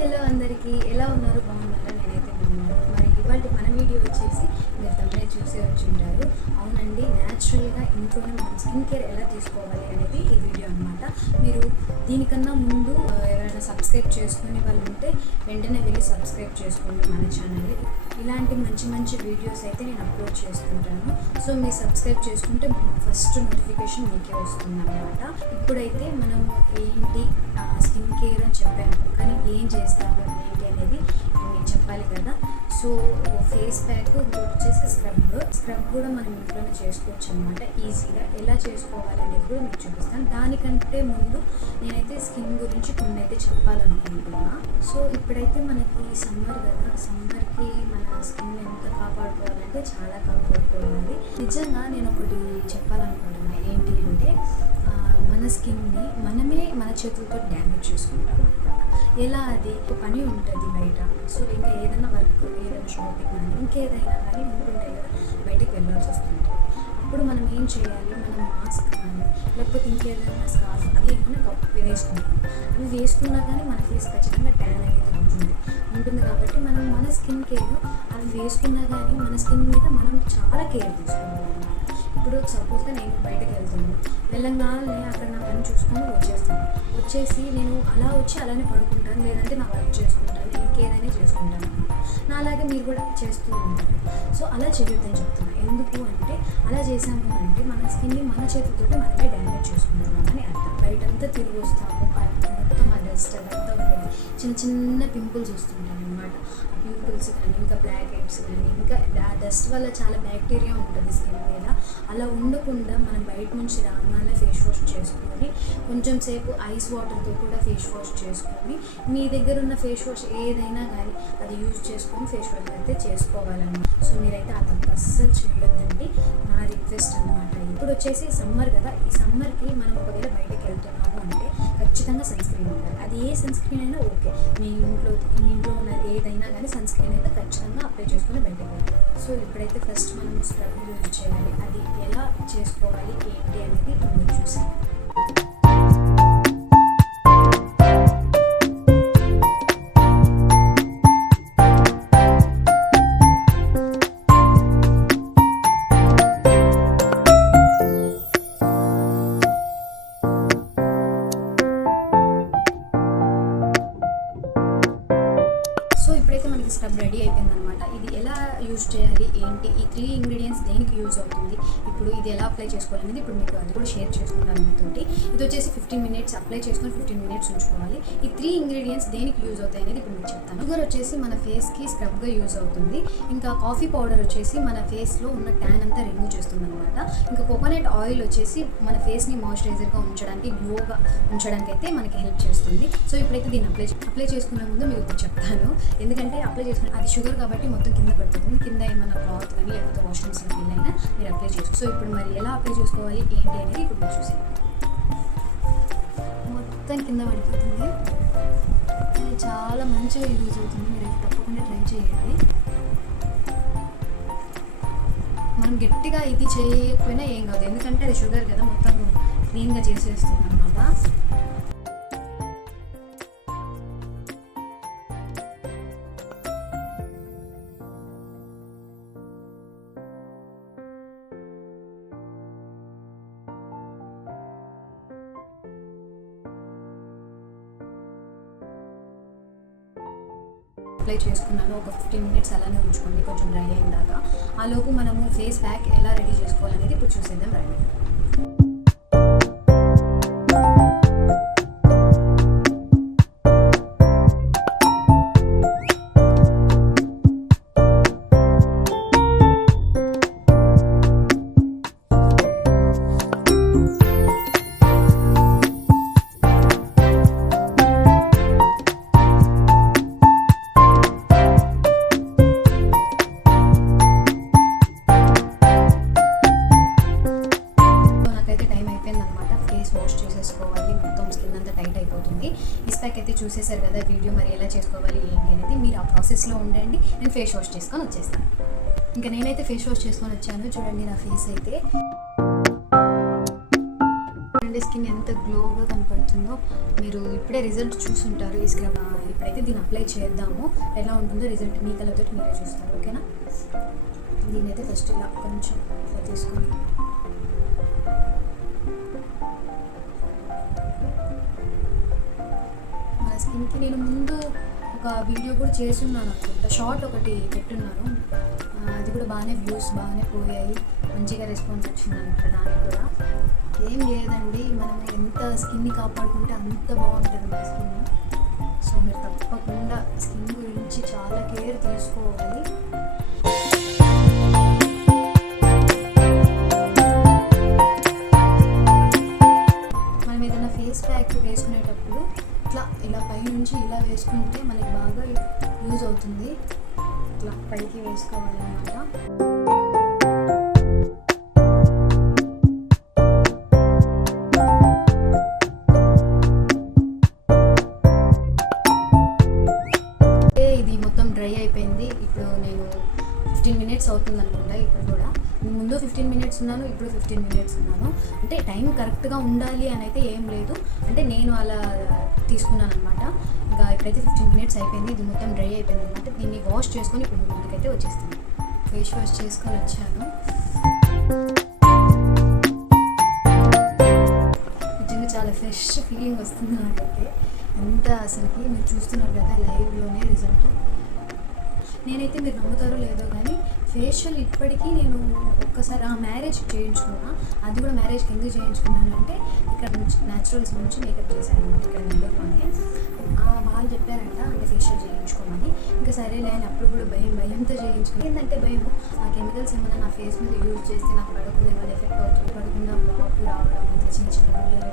Hello అందరికీ ఎలా ఉన్నారు? బాగున్నారా? నేనైతే బాగున్నాను. మరి ఇవాళ మన వీడియో వచ్చేసి మీరు తమిళ చూసే వచ్చి ఉంటారు. అవునండి, న్యాచురల్గా ఇంట్లోనే మనం స్కిన్ కేర్ ఎలా తీసుకోవాలి అనేది ఈ వీడియో అనమాట. మీరు దీనికన్నా ముందు ఎవరైనా సబ్స్క్రైబ్ చేసుకునే వాళ్ళు ఉంటే వెంటనే వెళ్ళి సబ్స్క్రైబ్ చేసుకోండి మన ఛానల్. ఇలాంటి మంచి మంచి వీడియోస్ అయితే నేను అప్లోడ్ చేసుకుంటాను. సో మీరు సబ్స్క్రైబ్ చేసుకుంటే ఫస్ట్ నోటిఫికేషన్ మీకే వస్తుంది అనమాట. ఇప్పుడైతే మనం ఏంటి స్కిన్ కేర్ అని చెప్పాను, కానీ ఏం చేస్తాము ఏంటి అనేది మీకు చెప్పాలి కదా. సో ఫేస్ ప్యాక్, ఇంకోటి వచ్చేసి స్క్రబ్ కూడా మనం ఇంట్లోనే చేసుకోవచ్చు అనమాట ఈజీగా. ఎలా చేసుకోవాలి అనేది కూడా మీకు చూపిస్తాను. దానికంటే ముందు నేనైతే స్కిన్ గురించి కొన్ని అయితే చెప్పాలనుకుంటున్నా. సో ఇప్పుడైతే మనకి సమ్మర్ కదా, సమ్మర్కి మన స్కిన్ ఎంత కాపాడుకోవాలంటే చాలా కాపాడుకోవాలి. నిజంగా నేను ఒకటి చెప్పాలనుకుంటున్నా, ఏంటి అంటే మన స్కిన్ని మనమే మన చేతులతో డ్యామేజ్ చేసుకుంటాం అనమాట. ఎలా? అది ఒక పని ఉంటుంది బయట. సో ఇంకా ఏదైనా వర్క్, ఏదైనా షాపింగ్ కానీ ఇంకేదైనా కానీ ఉంటుంటాయి కదా, బయటకు వెళ్ళాల్సి వస్తుంది. అప్పుడు మనం ఏం చేయాలి? మనం మాస్క్ కానీ లేకపోతే ఇంకేదైనా స్కార్ఫ్ అది ఏమైనా కప్పు వేసుకుంటాం. అవి వేసుకున్నా కానీ మన ఫేస్ ఖచ్చితంగా ట్యాన్ అనేది ఉంటుంది కాబట్టి మనం మన స్కిన్ కేర్ అవి వేసుకున్నా కానీ మన స్కిన్ మీద మనం చాలా కేర్ తీసుకోవాలి. ఇప్పుడు సపోజ్గా నేను బయటకు వెళ్ళంగానే అక్కడ నా పని చూసుకొని వచ్చేసి నేను అలా వచ్చి అలానే పడుకుంటాను, లేదంటే నా వర్క్ చేసుకుంటాను, ఇంకేదైనా చేసుకుంటాను అనమాట. నా అలాగే మీరు కూడా చేస్తూ ఉంటారు. సో అలా చేయొద్దని చెప్తున్నాను. ఎందుకు అంటే అలా చేసాము అంటే మన స్కిన్ని మన చేతులతో మనమే డ్యామేజ్ చేసుకుంటున్నాం అని అర్థం. బయటంతా తిరిగి వస్తాము, మొత్తం ఆ డస్ట్ అదంతా ఉంటుంది, చిన్న చిన్న పింపుల్స్ వస్తుంటాయి అనమాట. ఆ పింపుల్స్ కానీ ఇంకా బ్లాక్ హెడ్స్ కానీ ఇంకా ఆ డస్ట్ వల్ల చాలా బ్యాక్టీరియా ఉంటుంది స్కిన్ మీద. అలా ఉండకుండా మనం బయట నుంచి రాగానే ఫేస్ వాష్ చేసుకొని కొంచెం సేపు ఐస్ వాటర్తో కూడా ఫేస్ వాష్ చేసుకొని మీ దగ్గర ఉన్న ఫేస్ వాష్ ఏదైనా కానీ అది యూజ్ చేసుకొని ఫేస్ వాష్ అయితే చేసుకోవాలన్నమాట. సో మీరైతే ఆ తప్పు అస్సలు చేయొద్దండి, నా రిక్వెస్ట్ అనమాట. ఇప్పుడు వచ్చేసి సమ్మర్ కదా, ఈ సమ్మర్కి మనం ఒకవేళ బయటకు వెళ్తున్నాము అంటే ఖచ్చితంగా సన్ స్క్రీన్ ఉండాలి. అది ఏ సన్ స్క్రీన్ అయినా ఓకే, మీ ఇంట్లో ఉన్న ఏదైనా కానీ సన్ స్క్రీన్ అయితే ఖచ్చితంగా అప్లై చేసుకొని బయటకు వెళ్తాం. సో ఇప్పుడైతే ఫస్ట్ మనం స్క్రబ్ యూజ్ చేయాలి. అది ఎలా చేసుకోవాలి ఏంటి అనేది మీరు చూసాం. సో ఇప్పుడైతే మనకి స్క్రబ్ రెడీ అయిపోయిందనమాట. ఇది ఎలా యూజ్ చేయాలి ఏంటి, ఈ 3 ఇంగ్రీడియంట్స్ దేనికి యూజ్ అవుతుంది, ఇప్పుడు ఇది ఎలా అప్లై చేసుకోవాలనేది ఇప్పుడు మీకు అది కూడా షేర్ చేసుకుంటాను మీతోటి. ఇది వచ్చేసి 15 మినిట్స్ అప్లై చేసుకొని 15 మినిట్స్ ఉంచుకోవాలి. ఈ 3 ఇంగ్రీడియంట్స్ దేనికి యూజ్ అవుతాయి అనేది ఇప్పుడు మీకు చెప్తాను. షుగర్ వచ్చేసి మన ఫేస్కి స్క్రబ్గా యూజ్ అవుతుంది. ఇంకా కాఫీ పౌడర్ వచ్చేసి మన ఫేస్లో ఉన్న ట్యాన్ అంతా రిమూవ్ చేస్తుంది అనమాట. ఇంకా కోకోనట్ ఆయిల్ వచ్చేసి మన ఫేస్ని మాయిశ్చరైజర్గా ఉంచడానికి, గ్లోగా ఉంచడానికి అయితే మనకి హెల్ప్ చేస్తుంది. సో ఇప్పుడైతే దీన్ని అప్లై చేసుకునే ముందు మీకు ఇప్పుడు చెప్తాను, ఎందుకంటే అప్లై చేసుకుని అది షుగర్ కాబట్టి మొత్తం కింద పడుతుంది. కింద ఏమైనా క్లాత్ కానీ లేకపోతే వాష్రూమ్స్కి వెళ్ళైనా మీరు అప్లై చేసుకోవచ్చు. సో ఇప్పుడు మరి ఎలా అప్లై చేసుకోవాలి ఏంటి అనేది ఇప్పుడు మీరు చూసేది. మొత్తం కింద పడిపోతుంది, అది చాలా మంచిగా యూజ్ అవుతుంది. మీరు తప్పకుండా ట్రై చేయండి. మనం గట్టిగా ఇది చేయకపోయినా ఏం కాదు, ఎందుకంటే అది షుగర్ కదా, మొత్తం క్లీన్గా చేసేస్తుంది అనమాట. అప్లై చేసుకున్నాను. ఒక 15 మినిట్స్ అలానే ఉంచుకోండి, కొంచెం డ్రై అయిన దాకా. ఆ లోపు మనము ఫేస్ ప్యాక్ ఎలా రెడీ చేసుకోవాలనేది ఇప్పుడు చూసేద్దాం రండి. అయితే చూసేసారు కదా వీడియో, మరి ఎలా చేసుకోవాలి ఏంటి అనేది. మీరు ఆ ప్రాసెస్లో ఉండండి, నేను ఫేస్ వాష్ చేసుకొని వచ్చేస్తాను. ఇంకా నేనైతే ఫేస్ వాష్ చేసుకొని వచ్చాను. చూడండి నా ఫేస్ అయితే స్కిన్ ఎంత గ్లోగా కనపడుతుందో మీరు ఇప్పుడే రిజల్ట్ చూసుంటారు. ఈ స్క్రబ్ ఇప్పుడైతే దీన్ని అప్లై చేద్దాము, ఎలా ఉంటుందో రిజల్ట్ మీ కలర్తో మీరే చూస్తారు. ఓకేనా, దీన్ని అయితే ఫస్ట్ ఇలా కొంచెం ఇట్లా తీసుకొని మన స్కిన్కి నేను ముందు ఒక వీడియో కూడా చేస్తున్నాను అనుకుంటా, షార్ట్ ఒకటి పెట్టున్నాను, అది కూడా బాగానే వ్యూస్ బాగానే పోయాయి, మంచిగా రెస్పాన్స్ వచ్చింది అనమాట. దానికి కూడా ఏం లేదండి, మనం ఎంత స్కిన్ని కాపాడుకుంటే అంత బాగుంటుంది మన స్కిన్. సో మీరు తప్పకుండా స్కిన్ గురించి చాలా కేర్ తీసుకోవాలి. మనం ఏదైనా ఫేస్ ప్యాక్ వేసుకునేటప్పుడు ఇలా పైనుంచి ఇలా వేసుకుంటే మనకి బాగా యూజ్ అవుతుంది. ఇట్లా పైకి వేసుకోవాలన్నమాట. ఇది మొత్తం డ్రై అయిపోయింది. ఇప్పుడు నేను 15 మినిట్స్ అవుతుంది అనుకుంటా. ఇప్పుడు కూడా ముందు 15 మినిట్స్ ఉన్నాను, ఇప్పుడు 15 మినిట్స్ ఉన్నాను. అంటే టైం కరెక్ట్గా ఉండాలి అని అయితే ఏం లేదు, అంటే నేను అలా తీసుకున్నాను అనమాట. ఇంకా ఇప్పుడైతే 15 మినిట్స్ అయిపోయింది, ఇది మొత్తం డ్రై అయిపోయింది అనమాట. దీన్ని వాష్ చేసుకొని ఇప్పుడు ముందుకైతే వచ్చేస్తాను. ఫేస్ వాష్ చేసుకొని వచ్చాను. నిజంగా చాలా ఫ్రెష్ ఫీలింగ్ వస్తుంది నాకైతే. ఎంత అసలుకి మీరు చూస్తున్నారు కదా లైవ్లోనే రిజల్ట్. నేనైతే మీరు నమ్ముతారో లేదో కానీ ఫేషియల్ ఇప్పటికీ నేను ఒక్కసారి మ్యారేజ్ చేయించుకున్నా. అది కూడా మ్యారేజ్కి ఎందుకు చేయించుకున్నానంటే ఇక్కడ నుంచి న్యాచురల్స్ నుంచి మేకప్ చేశాను అనమాట, ఇక్కడ నెల్లూరులోనే. వాళ్ళు చెప్పారంట అంటే ఫేషియల్ చేయించుకోమని. ఇంకా సరేలే అని అప్పుడు కూడా భయంతో చేయించుకుని. ఏంటంటే భయం, ఆ కెమికల్స్ ఏమైనా నా ఫేస్ మీద యూజ్ చేస్తే నాకు పడకుండా ఏమైనా ఎఫెక్ట్ అవుతుంది, పడకుండా బాబు రావడం, ఇట్లా చిన్న చిన్న గుళ్ళు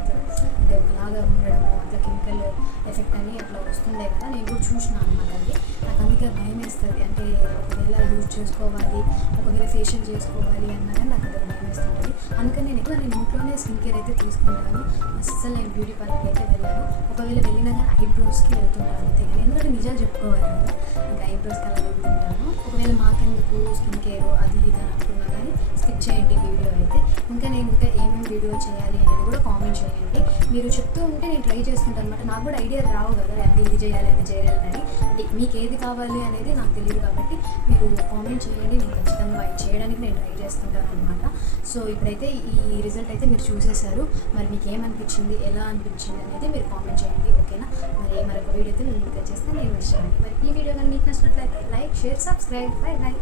అంటే ఒకలాగా ఉండడము, అట్లా కెమికల్ ఎఫెక్ట్ అని అట్లా వస్తుండే కదా. నేను కూడా చూసినాను అనమాట. అది నాకు అందుకే భయం వేస్తుంది. అంటే ఒకవేళ యూజ్ చేసుకోవాలి, ఒకవేళ ఫేషియల్ చేసుకోవాలి అన్నా కానీ నాకు అది భయం వేస్తుంటుంది. అందుకని నేను ఇంట్లోనే స్కిన్ కేర్ అయితే తీసుకుంటాను. అస్సలు నేను బ్యూటీ పార్లర్కి అయితే వెళ్ళాను. ఒకవేళ వెళ్ళినా కానీ ఐబ్రోస్కి వెళ్తుంటాను అంతే. కానీ ఎందుకంటే నిజాలు చెప్పుకోవాలి కదా, ఇంకా ఐబ్రోస్కి అలా వెళ్తుంటాను. ఒకవేళ మాకెందుకు స్కిన్ కేర్ అది ఇది అని అనుకున్నా కానీ స్కిప్ చేయండి వీడియో అయితే. ఇంకా నేను ఏమేమి వీడియో చేయాలి అనేది కూడా కామెంట్ చేయండి. మీరు చెప్తూ ఉంటే నేను ట్రై చేసుకుంటాను అనమాట. నాకు కూడా ఐడియా రావు కదా, అంటే ఇది చేయాలి అది చేయాలని. అంటే మీకు ఏది కావాలి అనేది నాకు తెలియదు కాబట్టి మీరు కామెంట్ చేయండి, నేను ఖచ్చితంగా అది చేయడానికి నేను ట్రై చేస్తుంటాను అనమాట. సో ఇప్పుడైతే ఈ రిజల్ట్ అయితే మీరు చూసేశారు. మరి మీకు ఏమనిపించింది, ఎలా అనిపించింది అనేది మీరు కామెంట్ చేయండి. ఓకేనా, మరి మరొక వీడియో అయితే నేను మీకు వచ్చేస్తే నేను విషయాన్ని. మరి ఈ వీడియో కానీ మీకు నచ్చినట్లయితే like, share, subscribe. By by.